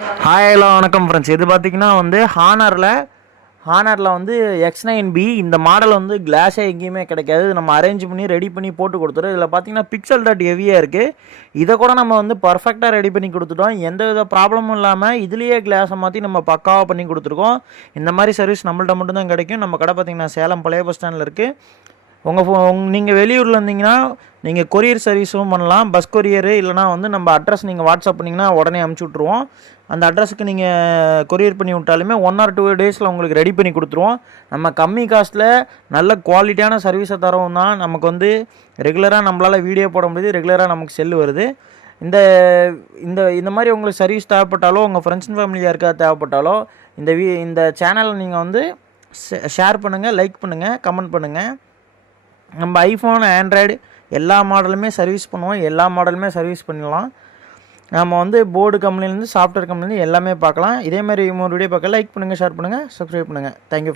Hi hello வணக்கம் friends. இது பார்த்தீங்கன்னா வந்து ஹானரில் வந்து X9B இந்த மாடல் வந்து கிளாஸே எங்கேயுமே கிடைக்காது. நம்ம அரேஞ்ச் பண்ணி ரெடி பண்ணி போட்டு கொடுத்துரும். இதில் பார்த்தீங்கன்னா பிக்சல் டாட் ஹெவியாக இருக்குது. இதை கூட நம்ம வந்து பர்ஃபெக்டாக ரெடி பண்ணி கொடுத்துட்டோம். எந்த வித ப்ராப்ளமும் இல்லாமல் இதுலேயே கிளாஸை மாற்றி நம்ம பக்காவாக பண்ணி கொடுத்துருக்கோம். இந்த மாதிரி சர்வீஸ் நம்மள்ட்ட மட்டும்தான் கிடைக்கும். நம்ம கடை பார்த்தீங்கன்னா சேலம் பழைய பஸ் ஸ்டாண்டில் இருக்குது. நீங்கள் வெளியூரில் இருந்தீங்கன்னா நீங்கள் கொரியர் சர்வீஸும் பண்ணலாம். பஸ் கொரியரு இல்லைனா வந்து நம்ம அட்ரஸ் நீங்கள் வாட்ஸ்அப் பண்ணிங்கன்னா உடனே அமுச்சு விட்ருவோம். அந்த அட்ரஸுக்கு நீங்கள் கொரியர் பண்ணி விட்டாலுமே 1 or 2 டேஸில் உங்களுக்கு ரெடி பண்ணி கொடுத்துருவோம். நம்ம கம்மி காஸ்ட்டில் நல்ல குவாலிட்டியான சர்வீஸை தரவும் தான் நமக்கு வந்து ரெகுலராக நம்மளால் வீடியோ போட முடியுது. ரெகுலராக நமக்கு செல்லு வருது. இந்த இந்த இந்த மாதிரி உங்களுக்கு சர்வீஸ் தேவைப்பட்டாலோ உங்கள் ஃப்ரெண்ட்ஸ் அண்ட் ஃபேமிலி யாருக்காவது தேவைப்பட்டாலோ இந்த சேனலை நீங்கள் வந்து ஷேர் பண்ணுங்கள், லைக் பண்ணுங்கள், கமெண்ட் பண்ணுங்கள். நம்ம ஐஃபோன், ஆண்ட்ராய்டு எல்லா மாடலுமே சர்வீஸ் பண்ணுவோம். எல்லா மாடலுமே சர்வீஸ் பண்ணலாம். நம்ம வந்து போர்டு கம்பெனிலேருந்து சாஃப்ட்வேர் கம்பெனிலேருந்து எல்லாமே பார்க்கலாம். இதேமாதிரி இன்னொரு வீடியோ பார்க்க லைக் பண்ணுங்கள், ஷேர் பண்ணுங்கள், சப்ஸ்கிரைப் பண்ணுங்கள். தேங்க்யூ.